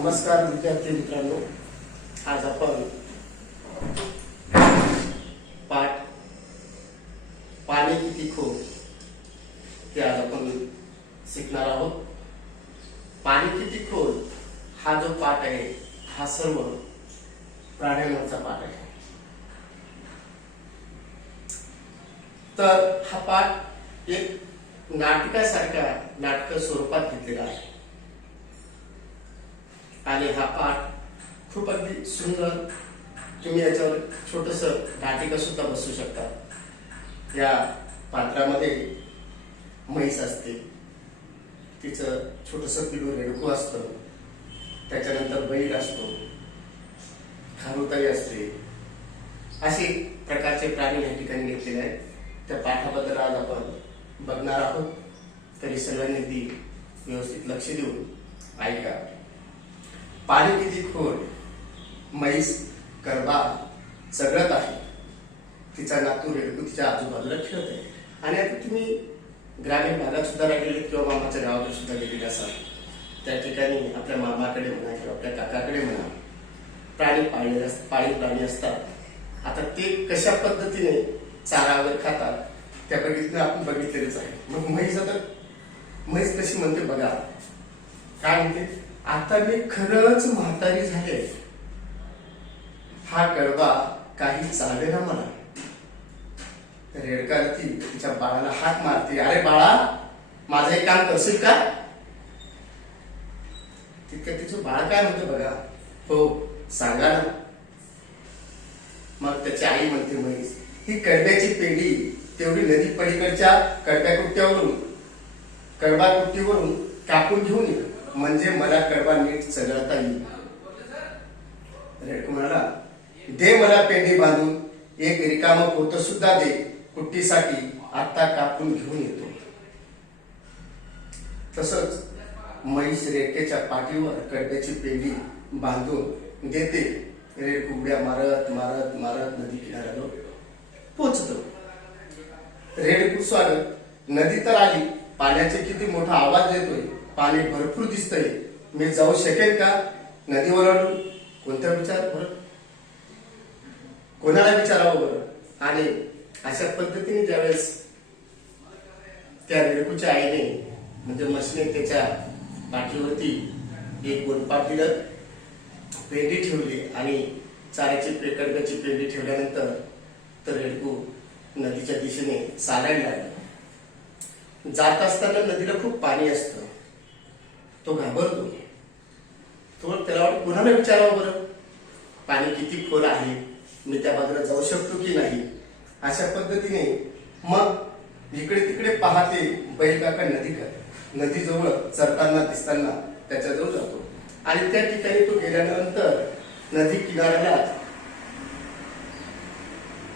नमस्कार विद्यार्थी मित्रांनो, आज आपण पाठ पाणी किती खोल ते आज आपण शिकणार आहोत. पाणी किती खोल हा जो पाठ आहे हा सर्व प्राण्यांवरचा पाठ आहे. तर हा पाठ एक नाटकासारख्या नाटक स्वरूपात घेतलेला आहे आणि हा पाठ खूप अगदी सुंदर. तुम्ही याच्यावर छोटस नाटिका सुद्धा बसू शकता. या पात्रामध्ये म्हैस असते, तिचं छोटस पिलू रेडकू असतं, त्याच्यानंतर बैल असतो, खारुताई असते. असे प्रकारचे प्राणी या ठिकाणी घेतलेले आहेत. त्या पाठाबद्दल आज आपण बघणार आहोत. तरी सर्वांनी व्यवस्थित लक्ष देऊन ऐका. पाणी किती खोल. म्हैस करबा चघळत आहे. तिचा नातू रेडकू तिच्या आजूबाजूला खेळत आहे. आणि आता तुम्ही ग्रामीण भागात सुद्धा राहिलेले किंवा मामाच्या गावाकडे सुद्धा गेलेले असाल, त्या ठिकाणी आपल्या मामाकडे म्हणा किंवा आपल्या काकाकडे म्हणा प्राणी पाळीव प्राणी असतात. आता ते कशा पद्धतीने चारा वगैरे खातात त्या आपण बघितलेलंच आहे. मग म्हैस कशी म्हणते बघा, काय म्हणते, आता मी खरंच म्हातारी झाले, हा कडबा काही चालेना मला. रेडका ती तिच्या बाळाला हाक मारते, अरे बाळा माझं एक काम करशील का. तितकं तिचं बाळ काय म्हणते बघा, हो सांगा ना. मग त्याची आई म्हणते, म्हैस ही कडब्याची पेढी तेवढी नदी पलीकडच्या कडब्या कुट्टीवरून कापून घेऊन ये, म्हणजे मला कडबा नीट चघळता येईल. रेडकू म्हणाला, दे मला पेंढी बांधून, एक रिकाम पोत सुद्धा दे, कुट्टीसाठी आता कापून घेऊन येतो. तसंच म्हैस रेडक्याच्या पाठीवर कडब्याची पेंढी बांधून देते. रेडकू उड्या मारत मारत मारत नदी किनाऱ्यावर पोचतो. रेडकू स्वागत. नदी तर आली, पाण्याचे किती मोठा आवाज येतोय, पाणी भरपूर दिसतंय, मी जाऊ शकेल का नदीवर आणून. कोणत्या विचार बरं, कोणाला विचारावं बरं. आणि अशा पद्धतीने ज्यावेळेस त्या रेडकूच्या आईने म्हणजे म्हशीने त्याच्या पाठीवरती एक गोलपाट दिलं, पेंडी ठेवली आणि चाऱ्याची कडब्याची पेंडी ठेवल्यानंतर तर रेडकू नदीच्या दिशेने चालायला लागला. जात असताना नदीला खूप पाणी असतं. तो घाबरतो. तो त्याला वाटतं कोणाला विचारावं बरं, पाणी किती खोल आहे, मी त्या बाजूला जाऊ शकतो की नाही. अशा पद्धतीने मग इकडे तिकडे पाहते. बैल काका नदीजवळ चरताना दिसताना त्याच्याजवळ जातो आणि त्या ठिकाणी तो गेल्यानंतर नदी किनाऱ्याला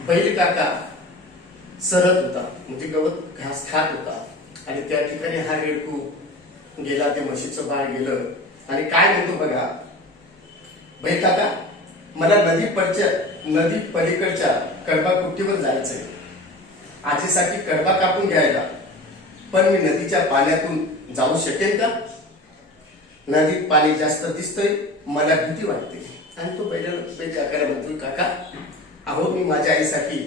बैल काका सरत होता, म्हणजे गवत घास खात होता. आणि त्या ठिकाणी हा रेडकू गेला, ते म्हशीचं बाळ गेलं आणि काय म्हणतो बघा, बैल काका मला नदी पलीकडच्या कडबा कुट्टीवर जायचंय, आजीसाठी कडबा कापून घ्यायला, पण मी नदीच्या पाण्यातून जाऊ शकेल का. नदीत पाणी जास्त दिसतंय, मला भीती वाटते. आणि तो बैल काकाला म्हणतो, काका अहो मी माझ्या आईसाठी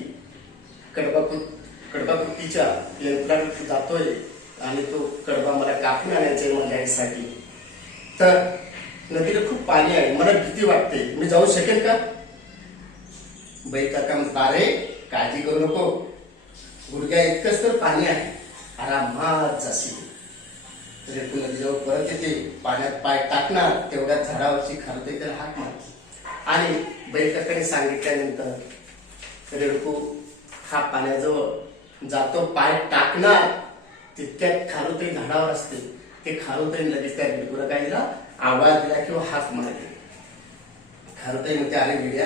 कडबा कुट्टीच्या यंत्रात जातोय आणि तो कडबा मला कापून आणायचा आहे माझ्या आईसाठी, तर नदीला खूप पाणी आहे, मला भीती वाटते, मी जाऊ शकेल का. बैल काका म्हणतात, अरे काळजी करू नको, गुडघ्या इतकंच तर पाणी आहे, आरामात जाशील. रेडकू नदीजवळ परत येते, पाण्यात पाय टाकणार, तेवढ्यात झाडावरची खारुताई त्याला हाक मारते. आणि बैल काकाने सांगितल्यानंतर रेडकू हा पाण्याजवळ जातो, पाय टाकणार, तितक्यात खारुताई झाडावर असते. ते खारुताई लगेच त्या रेडकूला काय दिला, आवाज दिला किंवा हाक मारली. खारुताई म्हणते, अरे वेड्या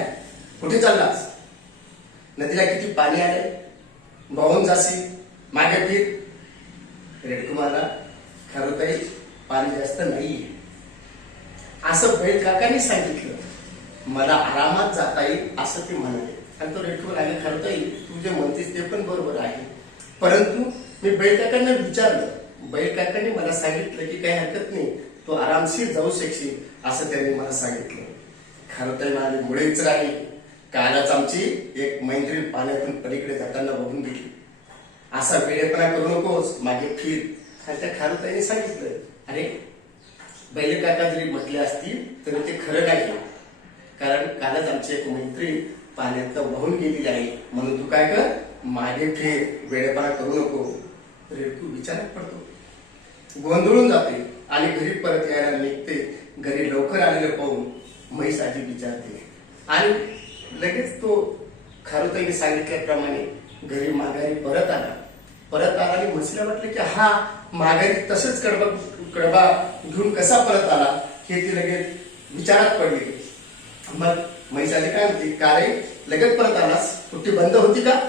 कुठे चाललास, नदीला किती पाणी आलंय, वाहून जाशील, मागे फिर. रेडकू म्हणाला, खारुताई पाणी जास्त नाहीये. असं बैल काकांनी सांगितलं, मला आरामात जाता येईल असं ते म्हणाले. आणि तो रेडकू लागले, खारुताई तू जे म्हणतेस ते पण बरोबर आहे, परंतु मी बैल काकांना विचारलं, बैल काकांनी मला सांगितलं की काही हरकत नाही, तो आरामशीर जाऊ शकशील, असं त्यांनी मला सांगितलं. खारुताई म्हणाली, मुळेच राही, कालच आमची एक मैत्रीण पाण्यातून पलीकडे जाताना बघून गेली. असा वेळेपणा करू नकोस, मागे फिर. आणि त्या खारुताईने सांगितलं, अरे बैल काका जरी म्हटले असतील तरी ते खरं नाही, कारण कालच आमची एक मैत्रीण पाण्यात वाहून गेलेली आहे, म्हणून तू काय कर, मागे फिर, वेळेपणा करू नको. रेडकू विचारात पडतो, गोंधळून जाते आणि घरी परत यायला निघते. घरी लवकर आलेलं पाहून म्हैस आजी विचारते आणि लगेच तो खारुताईने सांगितल्याप्रमाणे घरी माघारी परत आला आणि म्हशीला वाटलं की हा माघारी तसंच कडबा घेऊन कसा परत आला, हे ती लगेच विचारात पडली. मग म्हैस आजी काय म्हणते, का रे लगेच परत आलास, कुट्टी बंद होती का?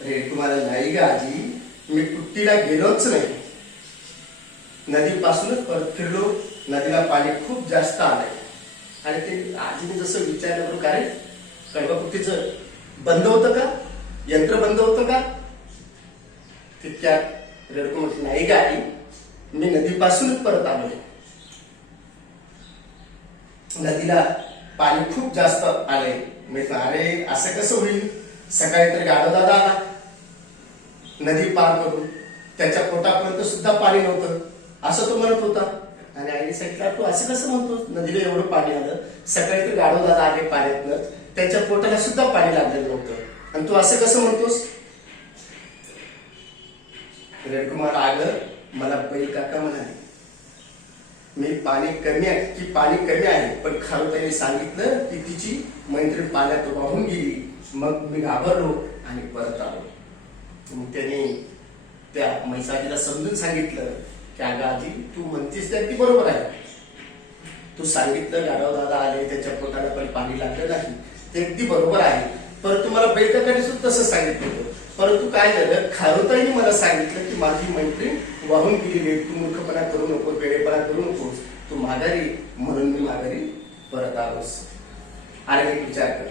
रे तुम्हाला नाही ग आजी, मी कुट्टीला गेलोच नाही, नदीपासूनच परत फिरलो. नदीला पाणी खूप जास्त आलंय. आणि ते आजीने जसं विचारलं, बरोबर का रे कडबा कुट्टीचं बंद होतं का, यंत्र बंद होतं का? तितक्यात रेडको म्हटली, नाही ग आई, मी नदीपासूनच परत आलोय. नदीला पाणी खूप जास्त आलंय. मी अरे असं कसं होईल, सकाळी तर गाडोदादा आला नदी पार करून, त्याच्या पोटापर्यंत सुद्धा पाणी नव्हतं असं तो म्हणत होता. आणि आईने सांगितलं, तू असं कसं म्हणतो, नदीला एवढं पाणी आलं, सकाळी तर गाडोदादा आले पाण्यातनं, त्याच्या पोटाला सुद्धा पाणी लागलेलं नव्हतं, आणि तू असं कसं म्हणतोस? रेडकुमार आलं, मला बैल काका म्हणाले, मी पाणी कमी आहे, पण खारुताईने सांगितलं की तिची मैत्रीण पाण्यात वाहून गेली. मग मी घाबरलो आणि परत आलो. मग त्याने त्या म्हैसाजीला समजून सांगितलं की अगं आजी, तू म्हणतेस ते अगदी बरोबर आहे, तू सांगितलं गाढव दादा आले, त्याच्या पोटाला पण पाणी लागलं नाही, ते अगदी बरोबर आहे. परंतु मला बैल काकाने सुद्धा तसं सांगितलं होतं. परंतु काय झालं, खारुताईने मला सांगितलं की माझी मैत्रीण वाहून गेलेली, तू मूर्खपणा करू नको, वेळेपणा करू नकोस, तू माघारी, म्हणून मी माघारी परत आलोस. अरे नीट विचार कर.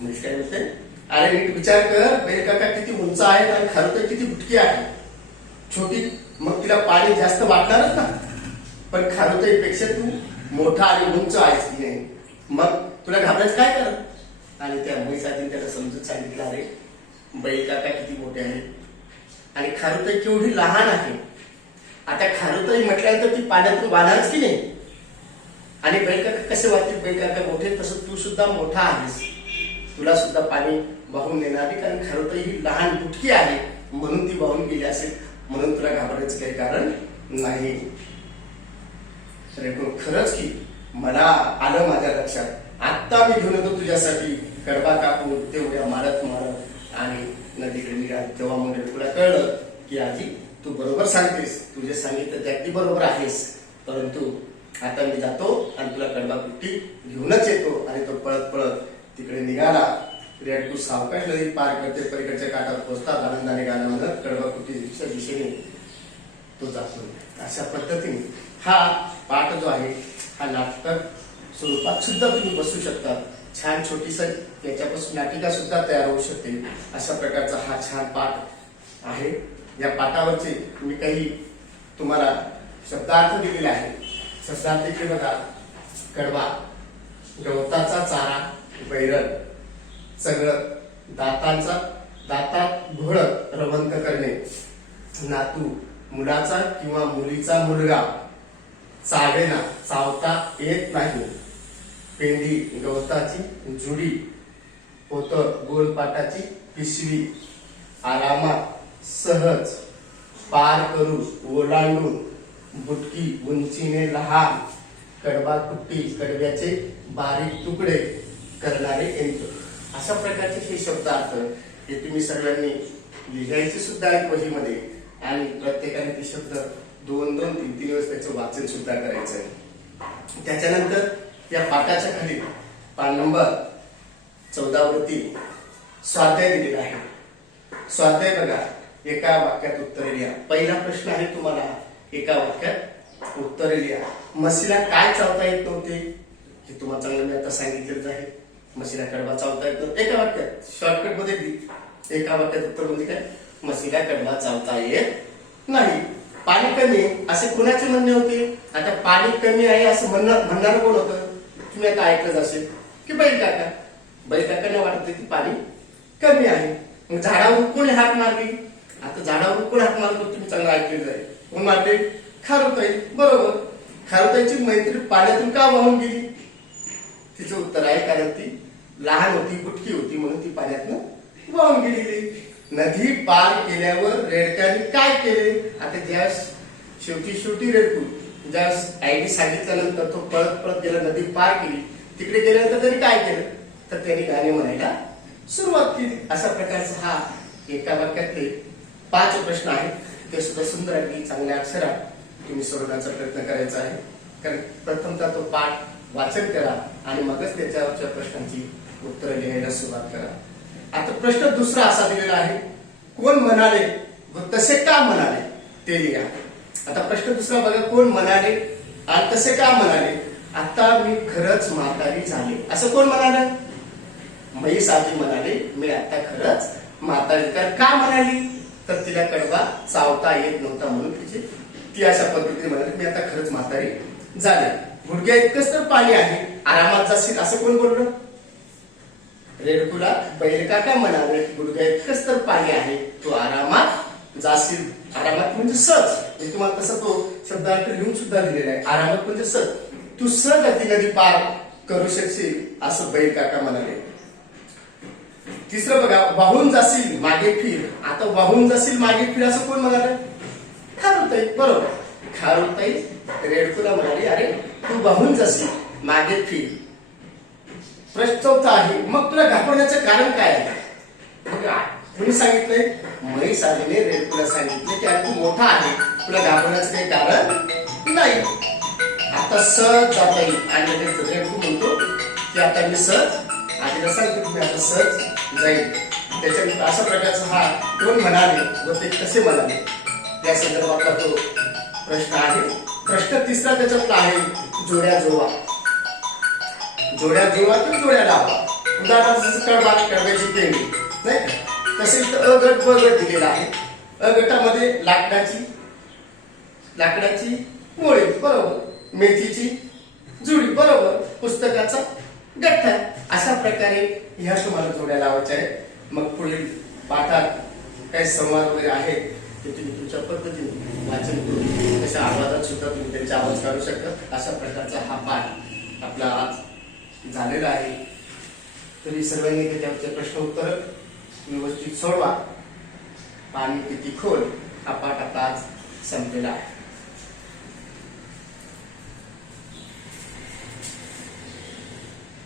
म्हणजे काय बोलते, अरे नीट विचार कर, बैल काका किती उंच आहे आणि खारुताई किती बुटकी आहे, छोटी, मग तिला पाणी जास्त वाटणारच ना. पण खारुताईपेक्षा तू मोठा आणि उंच आहेस की नाही, मग तुला घाबरायचं काय कर? आणि त्या म्हैसाजीने त्याला समजून सांगितलं, अरे बैल काका किती मोठे आहेत आणि खारुताई केवढी लहान आहे. आता खारुताई म्हटल्यानंतर ती पाण्यातून वाहणारच की नाही. आणि बैल काका कसे वाटतील, बैल काका मोठे, तसं तू सुद्धा मोठा आहेस, तुला सुद्धा पाणी वाहून नेणारी, कारण खारुताई ही लहान बुटकी आहे, म्हणून ती वाहून गेली असेल, म्हणून तुला घाबरायचं काही कारण नाही. खरंच की मला आलं माझ्या लक्षात, आत्ता मी घेऊन येतो तुझ्यासाठी कडबा कापून तेवढ्या मारत आणि नदीकडे निघाल. तेव्हा मग तुला कळलं की आजी तू बरोबर सांगतेस, तुझे सांगितलं ते अगदी बरोबर आहेस, परंतु आता मी जातो आणि तुला कडबा कुट्टी घेऊनच येतो. आणि तो पळत पळत तिकडे निघाला. रेडकू सावकाश नदी पार करते, पलीकडच्या काठावर पोहोचतात, आनंदाने गाणं म्हणत कडबा कुट्टीच्या दिशेने तो जातो. अशा पद्धतीने हा पाठ जो आहे हा नाटक स्वरूपात सुद्धा तुम्ही बसू शकता. छान छोटीस याच्यापासून नाटिका सुद्धा तयार होऊ शकते. अशा प्रकारचा हा छान पाठ आहे. या पाठावरचे मी काही तुम्हाला शब्दार्थ दिलेले आहे. शब्दार्थ इकडे बघा, कडबा, गवताचा चारा, बैरल, सगळं, दातात घोळ रवंत करणे, नातू, मुलाचा किंवा मुलीचा मुलगा, चावेना, चावता येत नाही, पेंडी, गवताची जुडी, पोतं, गोलपाटाची पिशवी, आरामात, सहज, पार करून, ओलांडून, बुटकी, उंचीने लहान, कडबा कुट्टी, कडब्याचे बारीक तुकडे करणारे यंत्र. अशा प्रकारचे हे शब्दार्थ हे तुम्ही सर्वांनी लिहायचे सुद्धा आहेत वहीमध्ये, आणि प्रत्येकाने ते शब्द 2-2, 3-3 वेळेस त्याचं वाचन सुद्धा करायचं आहे. त्याच्यानंतर या पाठाच्या खाली पान नंबर 14 वरती स्वाध्याय दिलेला आहे. स्वाध्याय बघा, एका वाक्यात उत्तरे लिहा. पहिला प्रश्न आहे तुम्हाला, एका वाक्यात उत्तरे लिहा. म्हशीला काय चावता येत नव्हते, हे तुम्हाला चांगलं मी आता सांगितलेलंच आहे. म्हशीला कडबा चावता येत नव्हता, एका वाक्यात शॉर्टकट मध्ये एका वाक्यात उत्तर म्हणजे काय, म्हशीला कडबा चावता येत नाही. पाणी कमी आहे असे कोणाचे म्हणणे होते? आता पाणी कमी आहे असं म्हणणार कोण होतं? तुम्ही आता ऐकलं असेल की बैल काकांना वाटत की पाणी कमी आहे. मग झाडावर कोणी हाक मारली? आता झाडावर कोण हाक मारतो तुम्ही चांगलं ऐकलेलं आहे. कोण मारले? खारुताई. बरोबर. खारुताईची मैत्री पाण्यातून का वाहून गेली? तिचं उत्तर आहे कारण ती लहान होती, बुटकी होती म्हणून ती पाण्यातनं वाहून गेलेली. नदी पार केल्यावर रेडकाने काय केले? आता ज्या शेवटी रेडकू ज्या आयडी सांगितल्यानंतर तो पळत पळत गेला, नदी पार केली. तिकडे गेल्यानंतर त्यांनी काय केलं? तर त्यांनी गाणे म्हणायला सुरुवात केली. अशा प्रकारचा हा एका वाक्यातले 5 प्रश्न आहेत. ते सुद्धा सुंदर अगदी चांगल्या अक्षरात तुम्ही सोडवण्याचा प्रयत्न करायचा आहे. कारण प्रथमतः तो पाठ वाचन करा आणि मगच त्याच्यावरच्या प्रश्नांची उत्तरं लिहायला सुरुवात करा. आता प्रश्न दुसरा असा दिलेला आहे, कोण म्हणाले व तसे का म्हणाले ते लिहा. आता प्रश्न दुसरा बघा, कोण म्हणाले आणि तसे का म्हणाले? आता मी खरंच म्हातारी झाले असं कोण म्हणाले? म्हैस आजी म्हणाले मी आता खरंच म्हातारी. तर का म्हणाली? तर तिला कडबा चावता येत नव्हता म्हणून ती अशा पद्धतीने म्हणाली मी आता खरंच म्हातारी झाले. गुडघ्या इतकंच तर पाणी आहे, आरामात जाशील असं कोण बोललं? रेडकुला बैल काका म्हणाले गुडघ्या इतकंच तर पाणी आहे, तू आरामात जाशील. आरामात म्हणजे सहज. मी तुम्हाला तसा तो शब्दार्थ लिहून सुद्धा दिलेला आहे. आरामात म्हणजे सहज, तू सहज ती नदी पार करू शकशील असं बैल काका म्हणाले. तिसरं बघा, वाहून जाशील मागे फिर. आता वाहून जाशील मागे फिर असं कोण म्हणाले? खारुताई. बरोबर. खारुताई रेडकुला म्हणाली अरे तू वाहून जाशील मागे फिर. प्रश्न चौथा आहे, मग तुला घाबरण्याचं कारण काय आहे? कोणी सांगितलंय? म्हैस आजीने रेडकुला सांगितले की अरे तू मोठा आहे, तुला घाबरण्याचं काही कारण नाही. आता सहज जाता येईल. आणि रेडकू म्हणतो की आता मी सहज आजीला सांगतो की मी आता सहज जाईल. त्याच्यानंतर अशा प्रकारचा हा कोण म्हणाले व ते कसे म्हणाले या संदर्भातला तो प्रश्न आहे. प्रश्न तिसरा त्याच्यातला आहे, जोड्या जुळवा. जोड्या जुळवा की जोड्या लावा. उदाहरणार्थ जसं कडब्याची पेंडी नाही का, तसे इथं अ गट ब गट दिलेला आहे. अ गटामध्ये लाकडाची मोळी बरोबर, मेथीची जुडी बरोबर, पुस्तकाचा गठ्ठा. अशा प्रकारे ह्या तुम्हाला जोड्या लावायच्या आहेत. मग पुढील पाठात काही संवाद वगैरे आहेत ते तुम्ही तुमच्या पद्धतीने वाचन करून तशा आवाजात सुद्धा तुम्ही त्यांचे आवाज काढू शकता. अशा प्रकारचा हा पाठ आपला आज झालेला आहे. तरी सर्वांनी त्याच्यावरचे प्रश्न उत्तर व्यवस्थित सोडवा. पाणी किती खोल हा पाठ आपला आज संपलेला आहे.